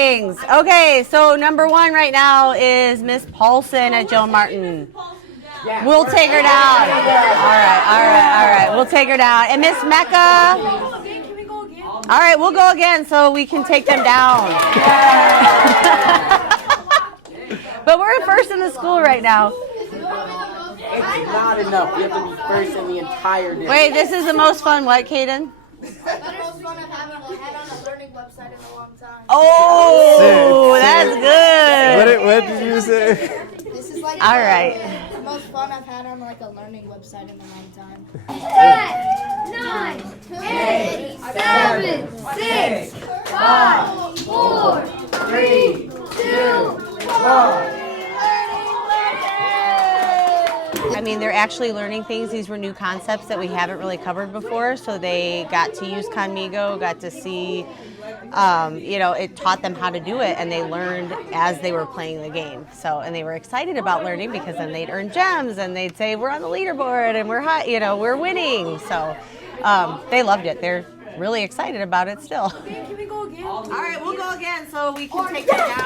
Okay, so number one right now is Miss Paulson at Joe Martin. We'll take her down. All right. We'll take her down. And Miss Mecca. All right, we'll go again so we can take them down. But we're first in the school right now. It's not enough. You have to be first in the entire day. Wait, this is the most fun. What, Kaden? That's the most fun I've had on a learning website in a long time. Oh, that's good. What did you say? This is like All right. the most fun I've had on like a learning website in a long time. 10, 9, 8, 7, 6, 5, 4, 3, 2, 1. I mean, they're actually learning things. These were new concepts that we haven't really covered before, so they got to use Conmigo, got to see, it taught them how to do it, and they learned as they were playing the game. So, and they were excited about learning because then they'd earn gems, and they'd say, we're on the leaderboard, and we're hot, we're winning. So they loved it. They're really excited about it still. Can we go again? All right, we'll go again so we can take them down.